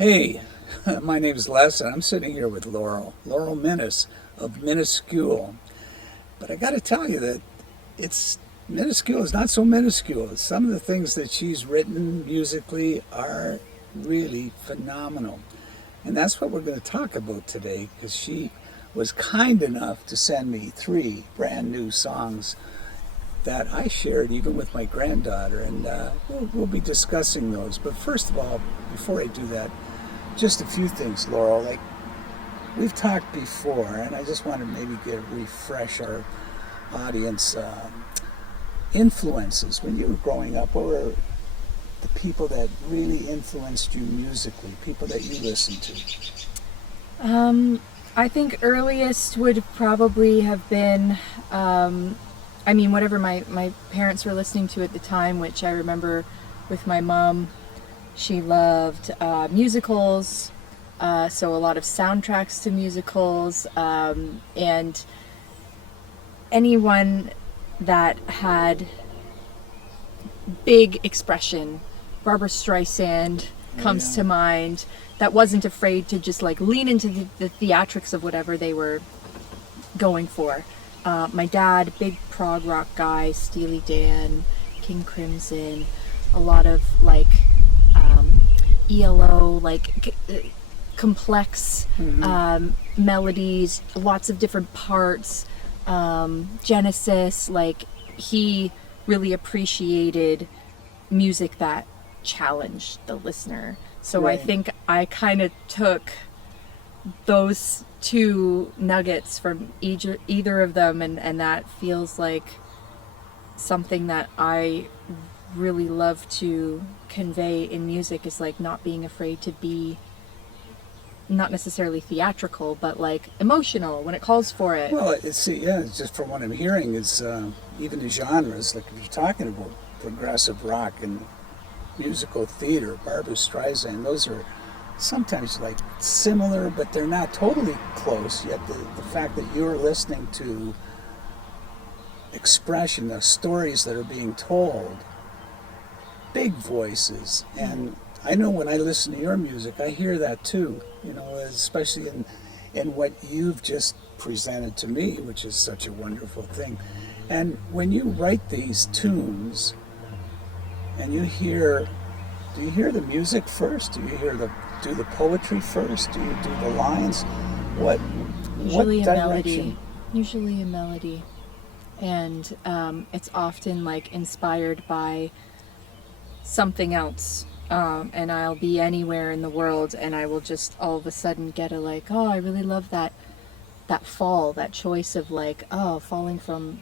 Hey, my name is Les, and I'm sitting here with Laurel Minus of Minuscule. But I got to tell you that it's Minuscule is not so minuscule. Some of the things that she's written musically are really phenomenal. And that's what we're going to talk about today, because she was kind enough to send me 3 brand new songs that I shared even with my granddaughter, and we'll be discussing those. But first of all, before I do that, just a few things, Laurel. Like, we've talked before, and I just want to maybe refresh our audience. Influences. When you were growing up, what were the people that really influenced you musically, people that you listened to? I think earliest would probably have been, whatever my parents were listening to at the time, which I remember with my mom. She loved musicals, so a lot of soundtracks to musicals, and anyone that had big expression. Barbara Streisand comes to mind, that wasn't afraid to just like lean into the theatrics of whatever they were going for. My dad, big prog rock guy, Steely Dan, King Crimson, a lot of like ELO, like complex melodies, lots of different parts. Genesis, like he really appreciated music that challenged the listener. So right. I think I kind of took those 2 nuggets from either of them, and that feels like something that I really love to convey in music, is like not being afraid to be not necessarily theatrical, but like emotional when it calls for it. Well, it's just from what I'm hearing, is even the genres, like if you're talking about progressive rock and musical theater, Barbra Streisand, those are sometimes like similar, but they're not totally close. Yet the fact that you're listening to expression, the stories that are being told, big voices, and I know when I listen to your music, I hear that too, especially in what you've just presented to me, which is such a wonderful thing. And when you write these tunes, and do you hear the music first? Do you do the poetry first? Do you do the lines? Usually what a direction? melody. Usually a melody. And it's often like inspired by something else. And I'll be anywhere in the world, and I will just all of a sudden get I really love that fall, that choice of falling from,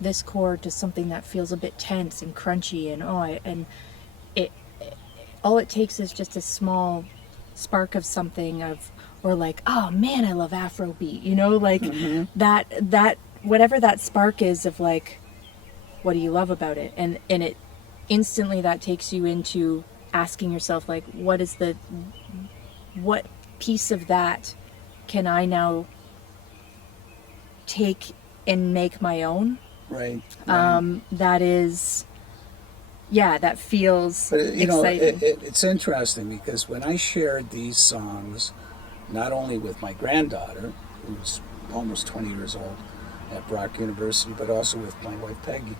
this chord to something that feels a bit tense and crunchy, and all it takes is just a small spark of something or oh man, I love Afrobeat, that whatever that spark is of what do you love about it, and it instantly that takes you into asking yourself what piece of that can I now take and make my own, right. That is that feels exciting. It's interesting, because when I shared these songs not only with my granddaughter, who's almost 20 years old at Brock University, but also with my wife Peggy,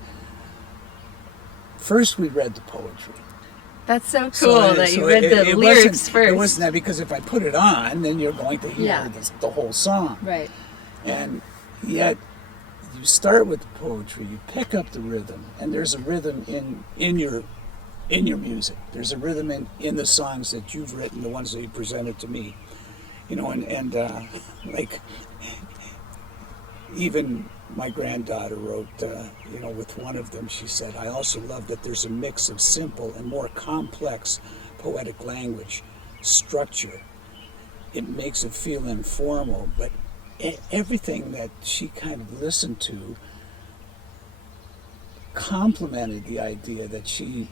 first we read the poetry. That's so cool that you read the lyrics first. It wasn't that, because if I put it on, then you're going to hear the whole song. Right. And yet, you start with the poetry, you pick up the rhythm, and there's a rhythm in your music. There's a rhythm in the songs that you've written, the ones that you presented to me. Even my granddaughter wrote, with one of them, she said, I also love that there's a mix of simple and more complex poetic language, structure. It makes it feel informal, but everything that she kind of listened to complemented the idea that she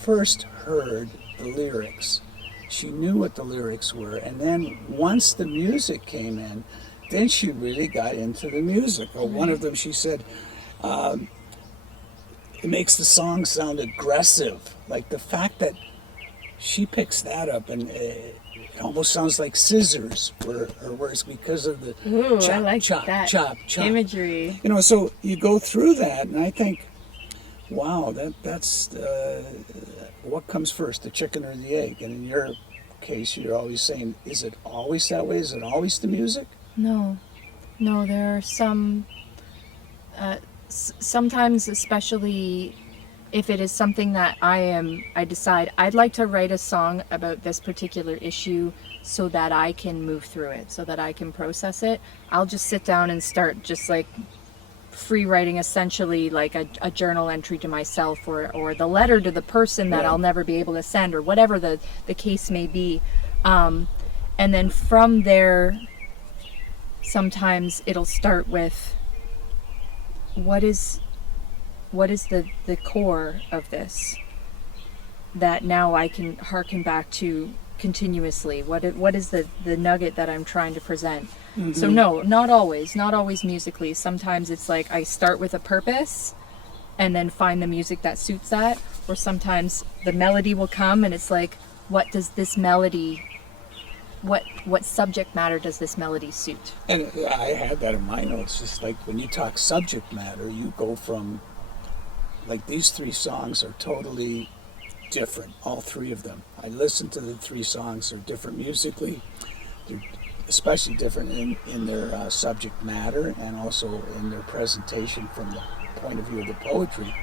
first heard the lyrics. She knew what the lyrics were, and then once the music came in, then she really got into the music. Or one of them, she said, it makes the song sound aggressive. Like the fact that she picks that up, and it almost sounds like scissors, or worse, because of the Ooh, chop, I like chop, that chop, chop imagery. You know, so you go through that, and I think, wow, that's what comes first, the chicken or the egg? And in your case, you're always saying, is it always that way? Is it always the music? No, there are some, sometimes, especially if it is something that I decide I'd like to write a song about this particular issue so that I can move through it, so that I can process it, I'll just sit down and start just like free writing, essentially like a journal entry to myself, or the letter to the person that I'll never be able to send, or whatever the case may be. And then from there, sometimes it'll start with what is the core of this that now I can hearken back to continuously. What is the nugget that I'm trying to present? Mm-hmm. So no, not always musically. Sometimes it's like I start with a purpose and then find the music that suits that, or sometimes the melody will come and it's like, what does this melody, what subject matter does this melody suit? And I had that in my notes, just like when you talk subject matter, you go from, like, these 3 songs are totally different, all 3 of them. I listened to the 3 songs, they're different musically, they're especially different in their subject matter, and also in their presentation from the point of view of the poetry.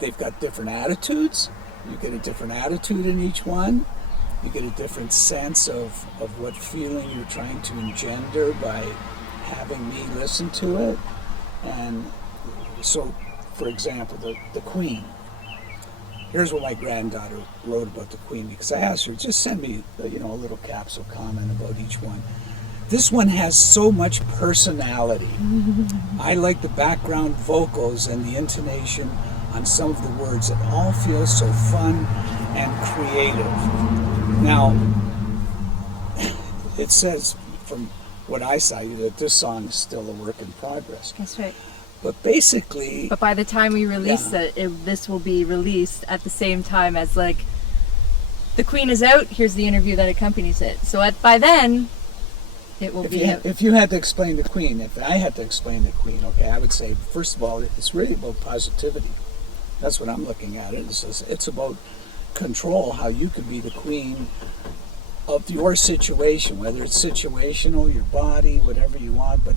They've got different attitudes. You get a different attitude in each one. You get a different sense of what feeling you're trying to engender by having me listen to it. And so, for example, the Queen. Here's what my granddaughter wrote about the Queen, because I asked her, just send me a little capsule comment about each one. This one has so much personality. I like the background vocals and the intonation on some of the words. It all feels so fun and creative. Now, it says from what I saw that this song is still a work in progress. That's right. But basically... But by the time we release this will be released at the same time as, like, the Queen is out, here's the interview that accompanies it. So by then, it will be... If you had to explain the Queen, if I had to explain the Queen, okay, I would say, first of all, it's really about positivity. That's what I'm looking at it. It's about control, how you could be the queen of your situation, whether it's situational, your body, whatever you want, but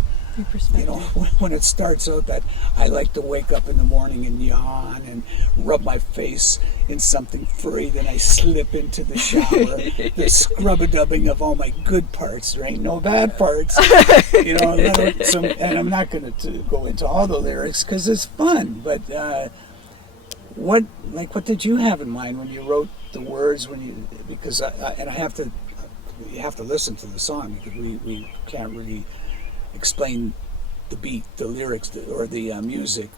when it starts out that I like to wake up in the morning and yawn and rub my face in something furry, then I slip into the shower, the scrub-a-dubbing of all my good parts. There ain't no bad parts. And I'm not going to go into all the lyrics because it's fun, but what did you have in mind when you wrote the words? Because you have to listen to the song, because we can't really explain the beat, the lyrics, or the music,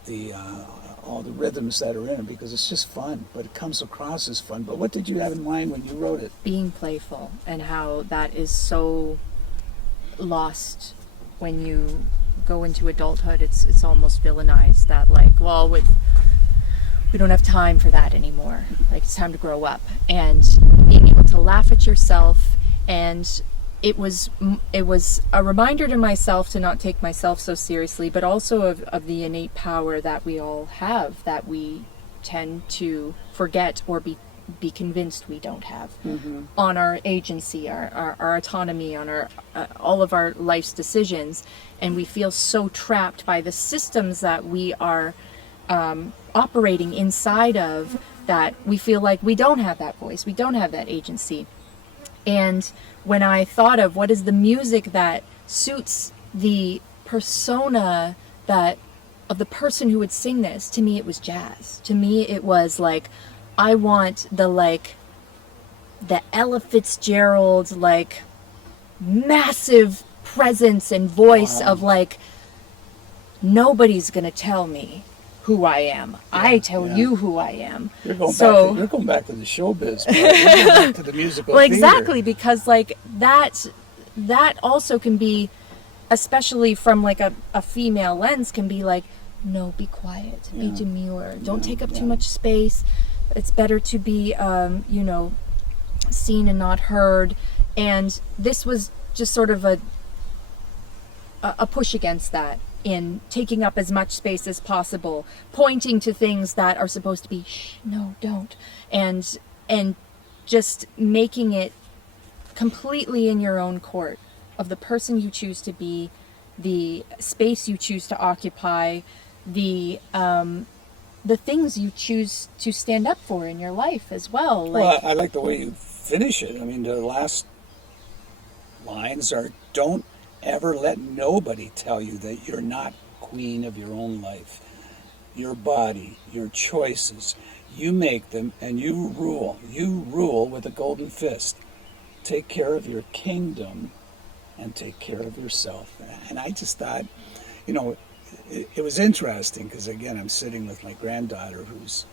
all the rhythms that are in it, because it's just fun, but it comes across as fun. But what did you have in mind when you wrote it? Being playful, and how that is so lost when you go into adulthood. It's almost villainized, that like, well, we don't have time for that anymore. Like, it's time to grow up. And being able to laugh at yourself, and it was a reminder to myself to not take myself so seriously, but also of the innate power that we all have, that we tend to forget or be convinced we don't have, on our agency, our autonomy, on our all of our life's decisions. And we feel so trapped by the systems that we are operating inside of, that we feel like we don't have that voice, we don't have that agency. And when I thought of what is the music that suits the persona of the person who would sing this, to me it was jazz. To me it was like, I want the Ella Fitzgerald, like, massive presence and voice of like, nobody's gonna tell me who I am. I tell you who I am. You're going back to the showbiz, but you're going back to the musical theater. Exactly, because like that also can be, especially from like a female lens, can be like, no, be quiet, be demure, don't take up too much space, It's better to be, seen and not heard. And this was just sort of a push against that, in taking up as much space as possible, pointing to things that are supposed to be, shh, no, don't. And just making it completely in your own court of the person you choose to be, the space you choose to occupy, the things you choose to stand up for in your life as well. Well, I like the way you finish it. I mean, the last lines are, don't ever let nobody tell you that you're not queen of your own life. Your body, your choices, you make them and you rule. You rule with a golden fist. Take care of your kingdom and take care of yourself. And I just thought, it was interesting because, again, I'm sitting with my granddaughter who's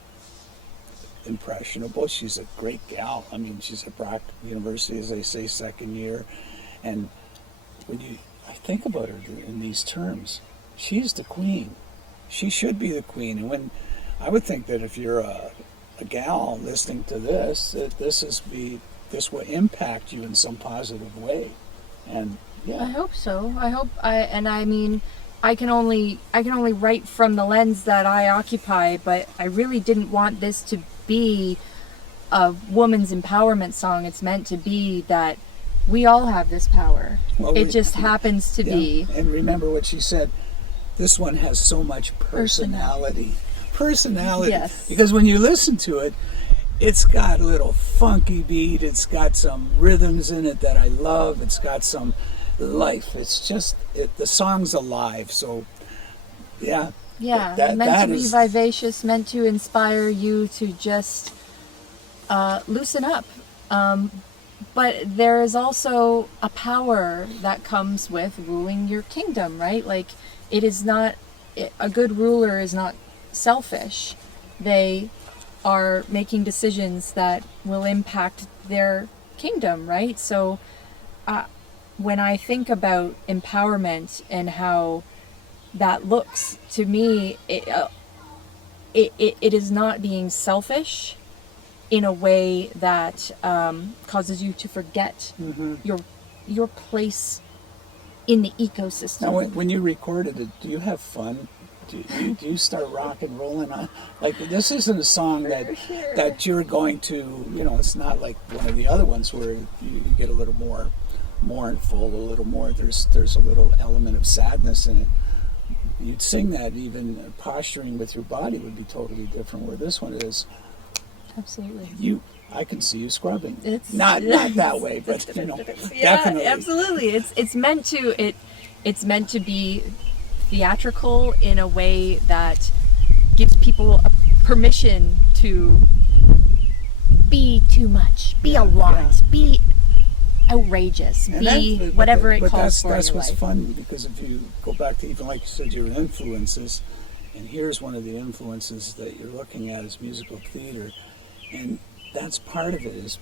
impressionable. She's a great gal. I mean, she's at Brock University, as they say, second year. And I think about her in these terms, she's the queen. She should be the queen. And when I would think that if you're a gal listening to this, that this will impact you in some positive way. And yeah, I hope so. I can only write from the lens that I occupy, but I really didn't want this to be a woman's empowerment song. It's meant to be that we all have this power. Well, it just happens to be. And remember what she said, this one has so much personality. Yes. Because when you listen to it, it's got a little funky beat, it's got some rhythms in it that I love, it's got some life. It's just, the song's alive. So, yeah. Yeah, meant to be vivacious, meant to inspire you to just loosen up. But there is also a power that comes with ruling your kingdom, right? Like, a good ruler is not selfish. They are making decisions that will impact their kingdom, right? So when I think about empowerment and how that looks, to me, it is not being selfish in a way that causes you to forget your place in the ecosystem. Now, when you recorded it, do you have fun? Do you start rock and rolling on? Like, this isn't a song that you're going to, it's not like one of the other ones where you get a little more mournful, a little more, there's a little element of sadness in it. You'd sing that, even posturing with your body would be totally different, where this one is. Absolutely. I can see you scrubbing. It's not that way, but yeah, definitely. Absolutely. It's meant to be theatrical in a way that gives people a permission to be too much, be a lot, be outrageous, whatever it calls for. That's what's life. fun, because if you go back to, even like you said, your influences, and here's one of the influences that you're looking at is musical theater, and that's part of it, is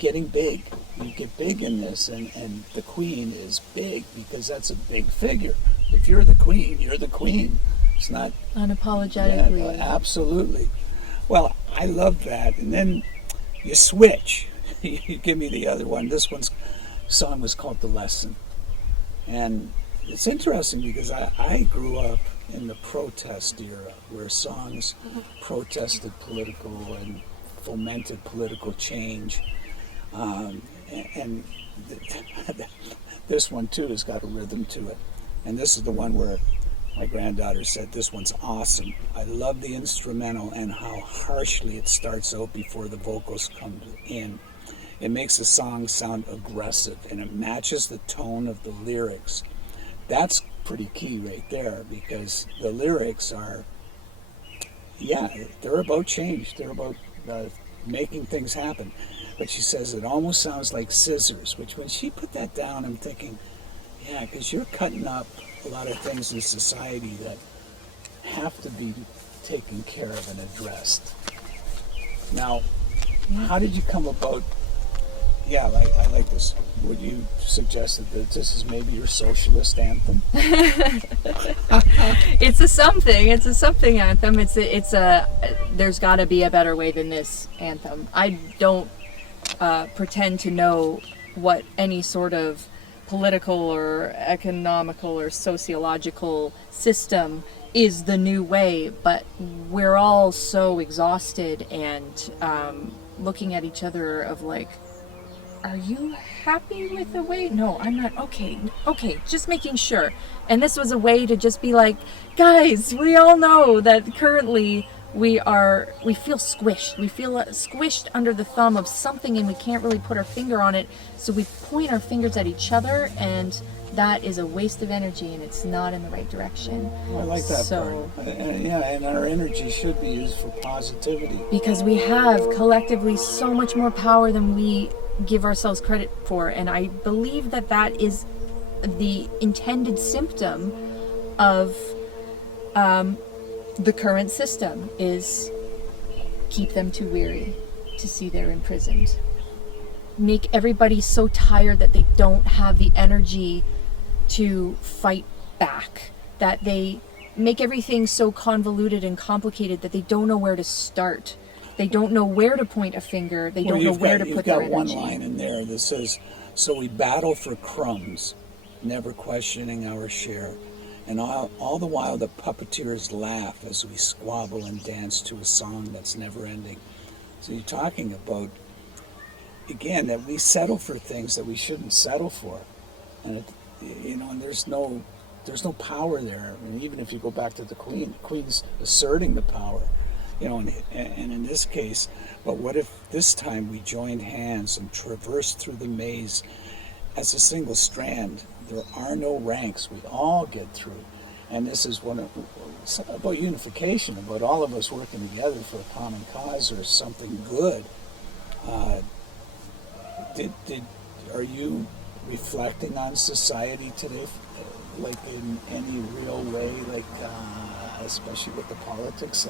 getting big. You get big in this, and the queen is big because that's a big figure. If you're the queen, you're the queen. It's not unapologetically. Yeah, absolutely. Well, I love that. And then you switch. You give me the other one. This song was called The Lesson. And it's interesting because I grew up in the protest era, where songs protested political and fomented political change. And this one too has got a rhythm to it. And this is the one where my granddaughter said, this one's awesome. I love the instrumental and how harshly it starts out before the vocals come in. It makes the song sound aggressive, and it matches the tone of the lyrics. That's pretty key right there, because the lyrics are, they're about change. They're about making things happen. But she says it almost sounds like scissors, which when she put that down, I'm thinking, yeah, because you're cutting up a lot of things in society that have to be taken care of and addressed. Now, how did you come about, I like this, would you suggest that this is maybe your socialist anthem? It's a something. It's a something anthem. It's a. There's got to be a better way than this anthem. I don't pretend to know what any sort of political or economical or sociological system is the new way, but we're all so exhausted and looking at each other of like, are you happy with the way? No, I'm not. Okay, just making sure. And this was a way to just be like, guys, we all know that currently we feel squished. We feel squished under the thumb of something and we can't really put our finger on it. So we point our fingers at each other, and that is a waste of energy and it's not in the right direction. I like that part. And our energy should be used for positivity. Because we have collectively so much more power than we give ourselves credit for, and I believe that that is the intended symptom of the current system, is keep them too weary to see they're imprisoned. Make everybody so tired that they don't have the energy to fight back, that they make everything so convoluted and complicated that they don't know where to start. They don't know where to point a finger. They don't know where to put their energy. You've got one line in there that says, so we battle for crumbs, never questioning our share. And all the while the puppeteers laugh as we squabble and dance to a song that's never ending. So you're talking about, again, that we settle for things that we shouldn't settle for. And and there's no power there. And even if you go back to the Queen's asserting the power, and in this case, but what if this time we joined hands and traversed through the maze as a single strand? There are no ranks. We all get through. And this is about unification, about all of us working together for a common cause or something good. Are you reflecting on society today, like in any real way, like especially with the politics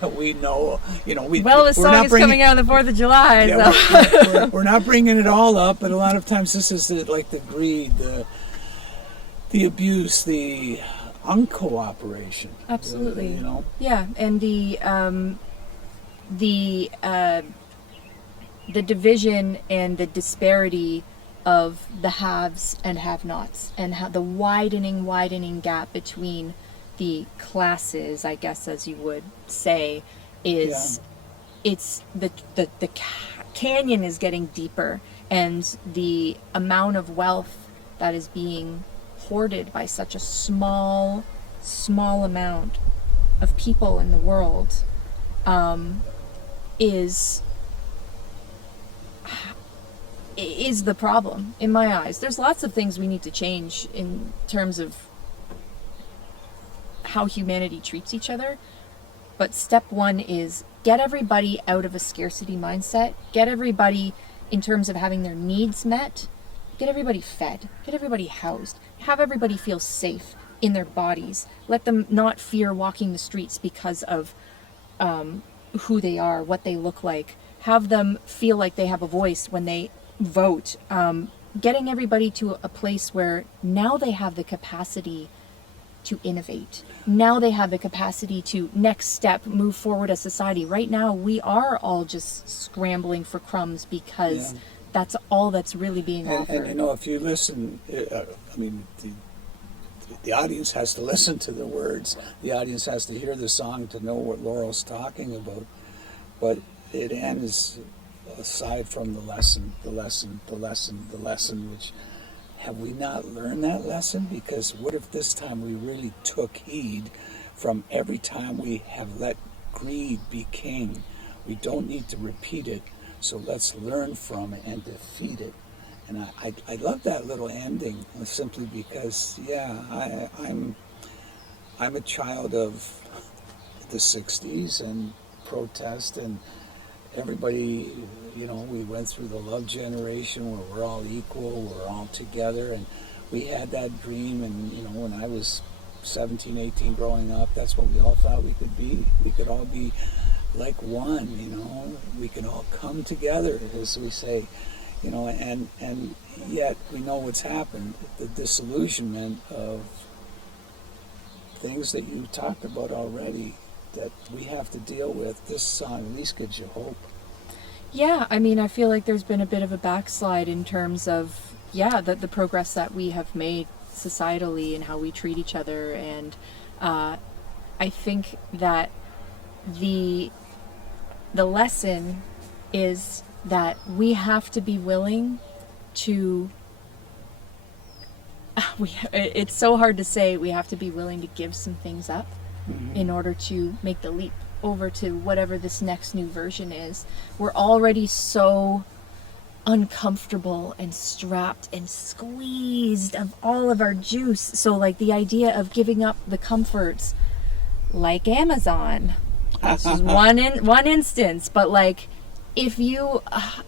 that we know? The song is coming out on the 4th of July. Yeah, so. we're not bringing it all up, but a lot of times this is like the greed, the abuse, the uncooperation. Absolutely. Yeah, and the division and the disparity of the haves and have-nots, and how the widening gap between the classes, I guess, as you would say, is it's the canyon is getting deeper, and the amount of wealth that is being hoarded by such a small amount of people in the world is the problem in my eyes. There's lots of things we need to change in terms of how humanity treats each other, but step one is get everybody out of a scarcity mindset, get everybody in terms of having their needs met, get everybody fed, get everybody housed, have everybody feel safe in their bodies, let them not fear walking the streets because of who they are, what they look like, have them feel like they have a voice when they vote, getting everybody to a place where now they have the capacity to innovate. Now they have the capacity to next step, move forward as society. Right now we are all just scrambling for crumbs because that's all that's really being offered. And if you listen, the audience has to listen to the words. The audience has to hear the song to know what Laurel's talking about. But it ends, aside from the lesson, which, have we not learned that lesson? Because what if this time we really took heed from every time we have let greed be king? We don't need to repeat it, so let's learn from it and defeat it. And I love that little ending, simply because, I'm a child of the 60s and protest, and everybody, we went through the love generation where we're all equal, we're all together, and we had that dream. And when I was 17, 18 growing up, that's what we all thought we could be. We could all be like one, we could all come together, as we say, you know, and yet we know what's happened, the disillusionment of things that you talked about already that we have to deal with. This song at least gives you hope. Yeah, I mean, I feel like there's been a bit of a backslide in terms of, the progress that we have made societally and how we treat each other. And I think that the lesson is that we have to be willing to, it's so hard to say, we have to be willing to give some things up in order to make the leap over to whatever this next new version is. We're already so uncomfortable and strapped and squeezed of all of our juice. So like the idea of giving up the comforts, like Amazon, this is one instance, but like if you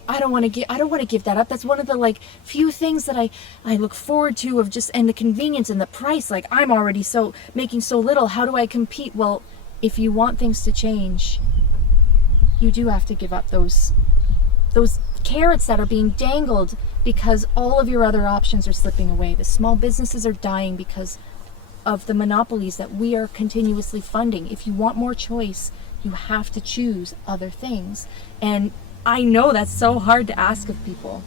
I don't want to give that up. That's one of the like few things that I look forward to, of just, and the convenience and the price. Like I'm already so making so little, how do I compete? Well, if you want things to change, you do have to give up those carrots that are being dangled, because all of your other options are slipping away. The small businesses are dying because of the monopolies that we are continuously funding. If you want more choice, you have to choose other things. And I know that's so hard to ask of people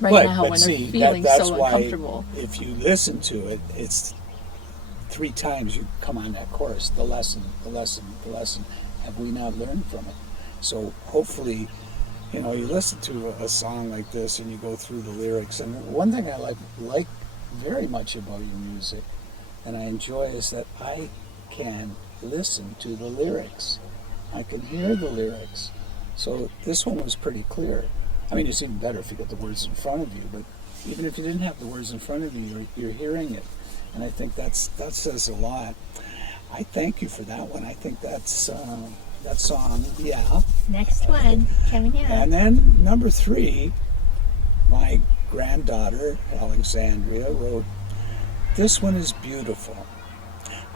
now when they're feeling so uncomfortable. If you listen to it, it's 3 times you come on that chorus, the lesson, the lesson, the lesson. Have we not learned from it? So hopefully, you know, you listen to a song like this and you go through the lyrics. And one thing I like very much about your music, and I enjoy, is that I can listen to the lyrics. I can hear the lyrics. So this one was pretty clear. I mean, it's even better if you get the words in front of you, but even if you didn't have the words in front of you, you're hearing it. And I think that says a lot. I thank you for that one. I think that's that song, yeah. Next one, coming out. And then number 3, my granddaughter, Alexandria, wrote, "This one is beautiful.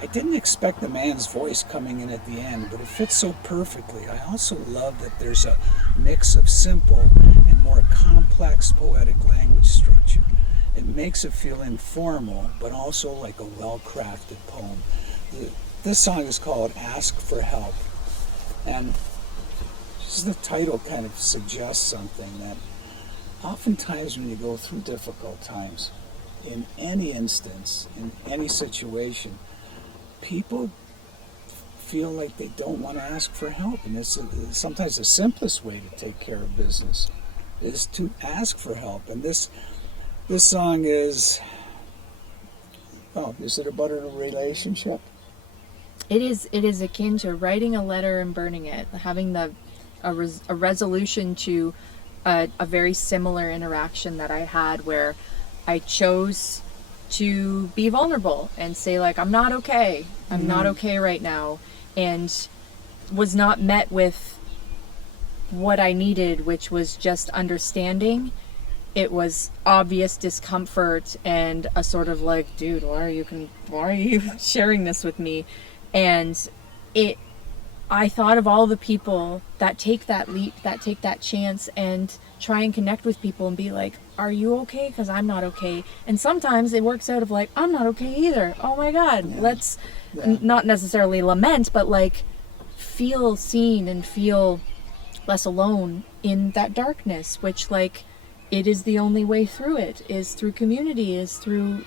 I didn't expect the man's voice coming in at the end, but it fits so perfectly. I also love that there's a mix of simple and more complex poetic language structure. It makes it feel informal, but also like a well-crafted poem." This song is called Ask for Help. And just the title kind of suggests something, that oftentimes when you go through difficult times, in any instance, in any situation, people feel like they don't want to ask for help. And it's sometimes the simplest way to take care of business is to ask for help. And this song is it about a relationship? It is akin to writing a letter and burning it, having a resolution to a very similar interaction that I had, where I chose to be vulnerable and say, like, I'm not okay. I'm not okay right now, and was not met with what I needed, which was just understanding. It was obvious discomfort and a sort of like, dude, why are you sharing this with me? And I thought of all the people that take that leap, that take that chance and try and connect with people and be like, are you okay? Because I'm not okay. And sometimes it works out of like, I'm not okay either. Oh my God, let's not necessarily lament, but like feel seen and feel less alone in that darkness, which like it is the only way through it, is through community, is through,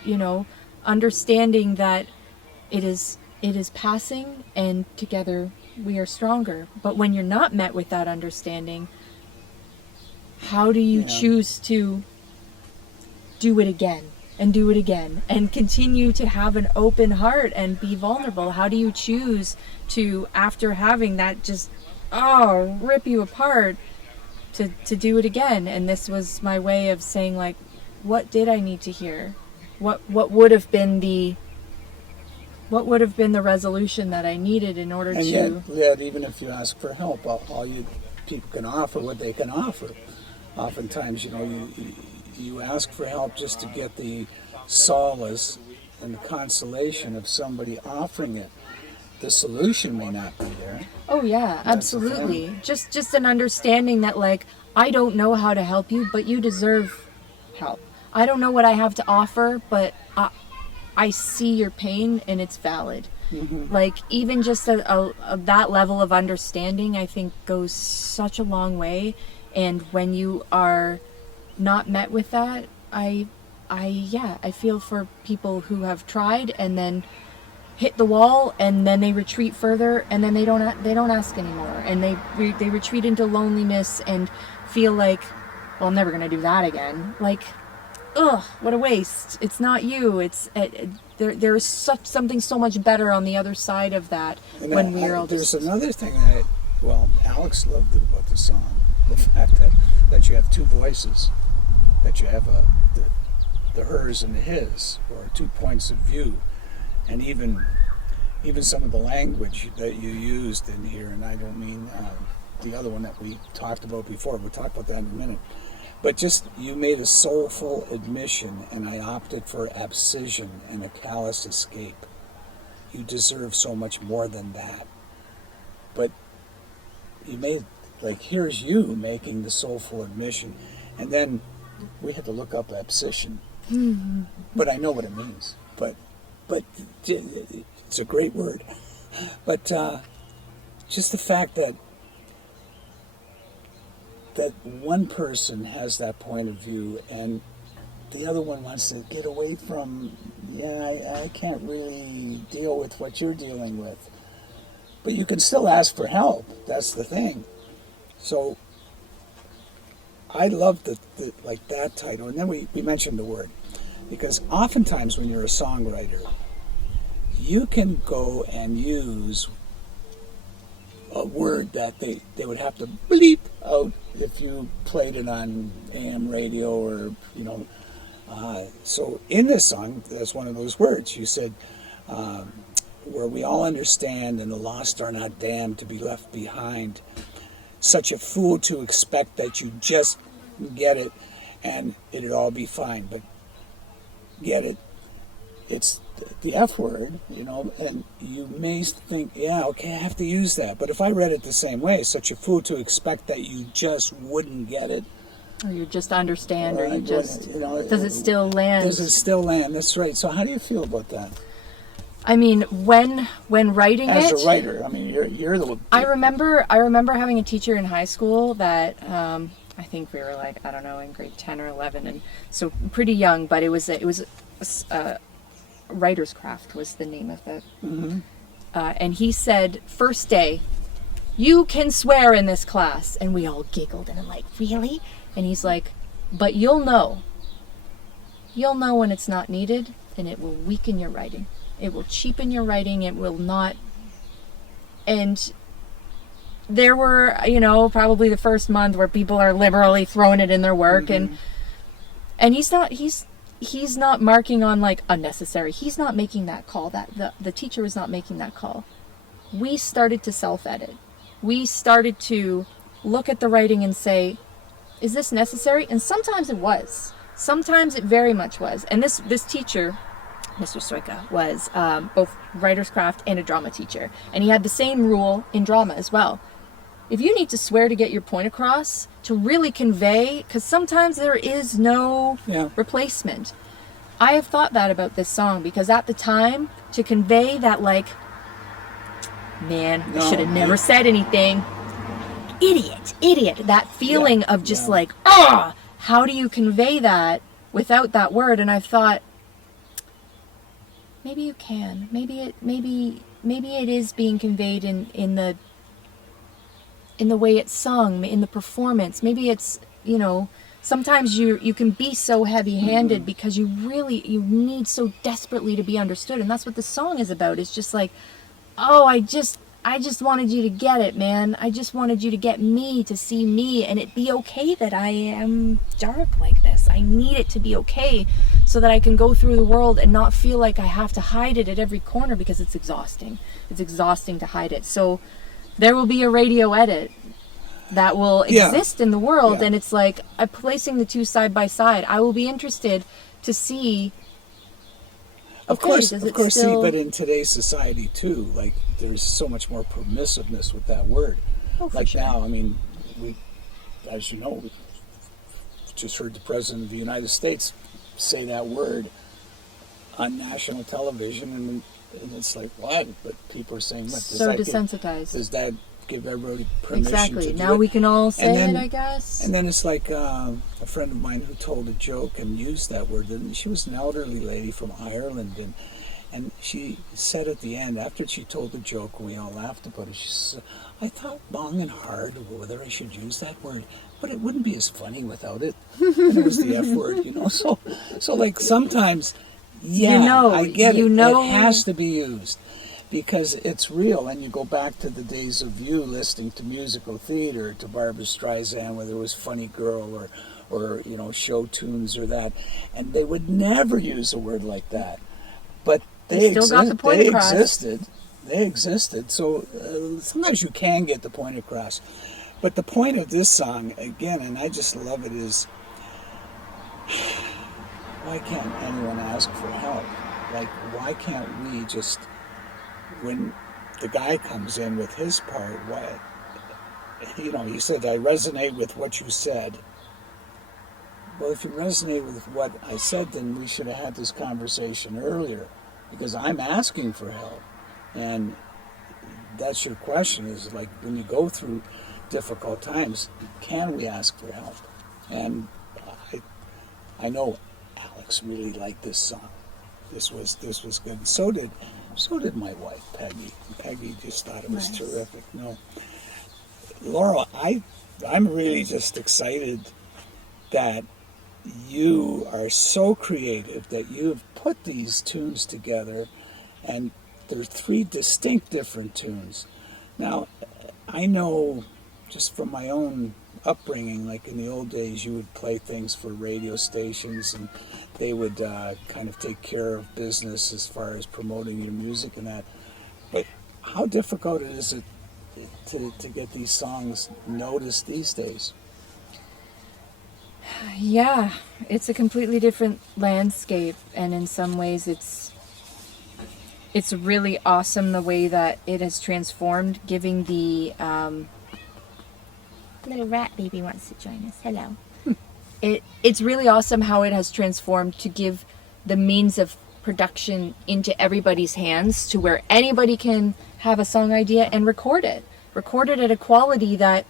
understanding that it is passing and together we are stronger. But when you're not met with that understanding, how do you choose to do it again and do it again and continue to have an open heart and be vulnerable? How do you choose to, after having that just rip you apart, to do it again? And this was my way of saying, like, what did I need to hear? What would have been the resolution that I needed in order to... Yet, even if you ask for help, all you people can offer what they can offer. Oftentimes, you ask for help just to get the solace and the consolation of somebody offering it. The solution may not be there. Oh yeah, absolutely. Just an understanding that, like, I don't know how to help you, but you deserve help. I don't know what I have to offer, but I see your pain and it's valid. Like, even just that level of understanding, I think, goes such a long way. And when you are not met with that, I feel for people who have tried and then hit the wall, and then they retreat further, and then they don't ask anymore, and they retreat into loneliness and feel like, well, I'm never gonna do that again. Like, ugh, what a waste. It's not you. It's there is something so much better on the other side of that. And when we're all just... There's another thing that, Alex loved it about the song, the fact that you have two voices, that you have the hers and the his, or 2 points of view, and even some of the language that you used in here, and I don't mean the other one that we talked about before. We'll talk about that in a minute. But just, you made a soulful admission, and I opted for abscission and a callous escape. You deserve so much more than that. But you made, like, here's you making the soulful admission. And then we had to look up abscission. But I know what it means. But it's a great word. But just the fact that one person has that point of view and the other one wants to get away from, I can't really deal with what you're dealing with. But you can still ask for help. That's the thing. So I love like that title. And then we mentioned the word. Because oftentimes when you're a songwriter, you can go and use a word that they would have to bleep out if you played it on AM radio or, so in this song, that's one of those words. You said, where we all understand and the lost are not damned to be left behind. Such a fool to expect that you just get it and it'd all be fine. But get it, it's the F word, and you may think, okay, I have to use that. But if I read it the same way, such a fool to expect that you just wouldn't get it. Or you just understand, or you just, does it still land? Does it still land? That's right. So how do you feel about that? I mean, when writing as a writer, I mean, you're the one. I remember having a teacher in high school that, I think we were like, I don't know, in grade 10 or 11, and so pretty young, but it was writer's craft was the name of it. And he said, first day, you can swear in this class. And we all giggled, and I'm like, really? And he's like, but you'll know when it's not needed, and it will weaken your writing. It will cheapen your writing. It will not. And there were, probably the first month where people are liberally throwing it in their work, and he's not marking on like unnecessary. He's not making that call. That the teacher was not making that call. We started to self-edit. We started to look at the writing and say, is this necessary? And sometimes it was. Sometimes it very much was. And this teacher, Mr. Stoika, was both writer's craft and a drama teacher. And he had the same rule in drama as well. If you need to swear to get your point across, to really convey, because sometimes there is no replacement. I have thought that about this song, because at the time, to convey that, like, man, I should have never said anything. Idiot. That feeling of just like, how do you convey that without that word? And I've thought, maybe you can. Maybe it is being conveyed in the way it's sung, in the performance. Maybe it's, sometimes you can be so heavy-handed because you need so desperately to be understood. And that's what the song is about. It's just like, I just wanted you to get it, man. I just wanted you to get me, to see me, and it be okay that I am dark like this. I need it to be okay so that I can go through the world and not feel like I have to hide it at every corner, because it's exhausting. It's exhausting to hide it. So there will be a radio edit that will exist in the world, and it's like I'm placing the two side by side. I will be interested to see. Of course, see, but in today's society too, like, there's so much more permissiveness with that word. Oh, like sure. now, I mean, as you know, we just heard the President of the United States say that word on national television, and it's like, what? But people are saying, what? So desensitized. Does that give everybody permission Exactly. to do Now it? we can all say then, it, I guess. And then it's like a friend of mine who told a joke and used that word. And she was an elderly lady from Ireland, and she said at the end, after she told the joke, and we all laughed about it, she said, I thought long and hard whether I should use that word, but it wouldn't be as funny without it. And it was the F word, you know. So like sometimes, yeah, I get it. It has to be used because it's real. And you go back to the days of you listening to musical theater, to Barbra Streisand, where there was Funny Girl or you know, show tunes or that, and they would never use a word like that. But they existed. They existed. So sometimes you can get the point across. But the point of this song, again, and I just love it, is why can't anyone ask for help? Like, why can't we just, when the guy comes in with his part, why, you know, you said, I resonate with what you said. Well, if you resonate with what I said, then we should have had this conversation earlier, because I'm asking for help. And that's your question, is like, when you go through difficult times, can we ask for help? And I know Alex really liked this song. This was good. So did my wife, Peggy. Peggy just thought it was terrific. No, Laurel, I'm really just excited that you are so creative that you've put these tunes together, and there's 3 distinct different tunes. Now, I know just from my own upbringing, like in the old days, you would play things for radio stations, and they would kind of take care of business as far as promoting your music and that. But how difficult is it to get these songs noticed these days? Yeah, it's a completely different landscape, and in some ways it's really awesome the way that it has transformed, giving the little rat baby wants to join us. Hello. It's really awesome how it has transformed to give the means of production into everybody's hands, to where anybody can have a song idea and record it at a quality that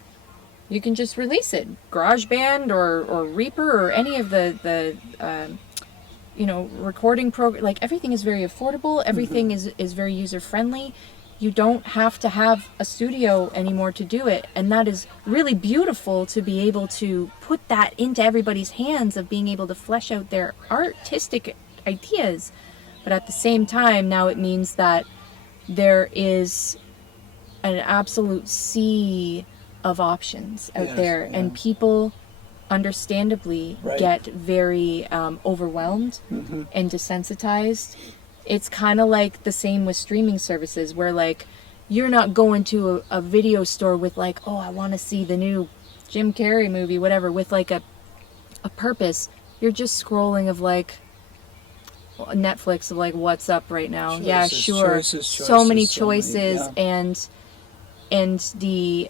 you can just release it. GarageBand or Reaper or any of the recording program. Like, everything is very affordable. Everything is very user friendly. You don't have to have a studio anymore to do it. And that is really beautiful, to be able to put that into everybody's hands, of being able to flesh out their artistic ideas. But at the same time, now it means that there is an absolute sea of options out there, and people understandably get very overwhelmed and desensitized. It's kind of like the same with streaming services, where like, you're not going to a video store with like, oh, I want to see the new Jim Carrey movie, whatever, with like a purpose. You're just scrolling of like Netflix, of like, what's up right now. Choices, so many choices. And the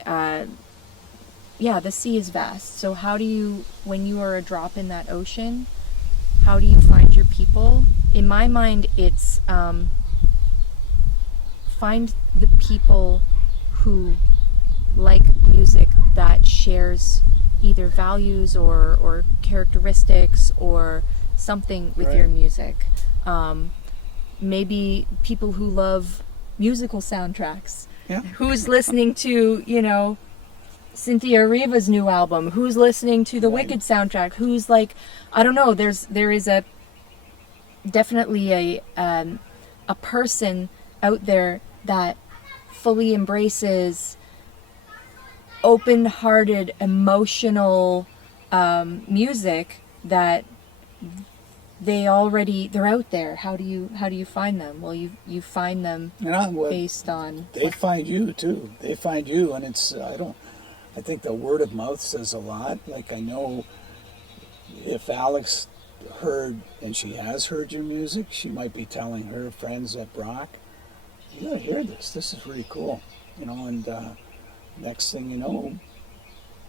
the sea is vast. So how do you, when you are a drop in that ocean, how do you find your people? In my mind, it's find the people who like music that shares either values or characteristics or something with your music. Maybe people who love musical soundtracks. Yeah. Who's listening to, Cynthia Eriva's new album? Who's listening to the Wicked soundtrack? Who's like, I don't know. There is definitely a person out there that fully embraces open-hearted, emotional music that they're out there. How do you find them? Well, you find them based on... They find you, too. They find you, and it's, I think the word of mouth says a lot. Like, I know if Alex heard, and she has heard your music, she might be telling her friends at Brock, you gotta hear this. This is really cool. And next thing you know,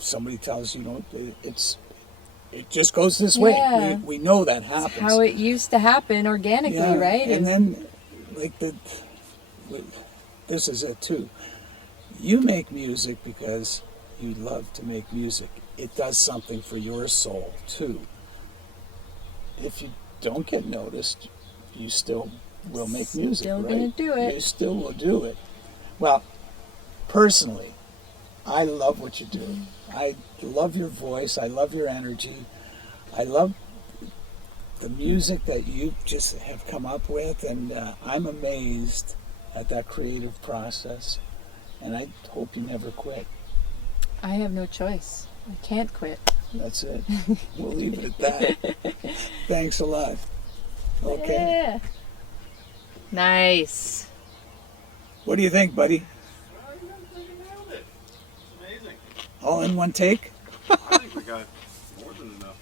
somebody tells you, it just goes this way. Yeah. We know that happens. It's how it used to happen organically, Yeah, right? And then, this is it too. You make music because you love to make music. It does something for your soul too. If you don't get noticed, you still will make music, Still right? gonna do it. You still will do it. Well, personally, I love what you do. I love your voice. I love your energy. I love the music that you just have come up with, and I'm amazed at that creative process, and I hope you never quit. I have no choice. I can't quit. That's it. We'll leave it at that. Thanks a lot. Okay. Yeah. Nice. What do you think, buddy? Well, you guys freaking nailed it. It's amazing. All in one take? I think we got more than enough.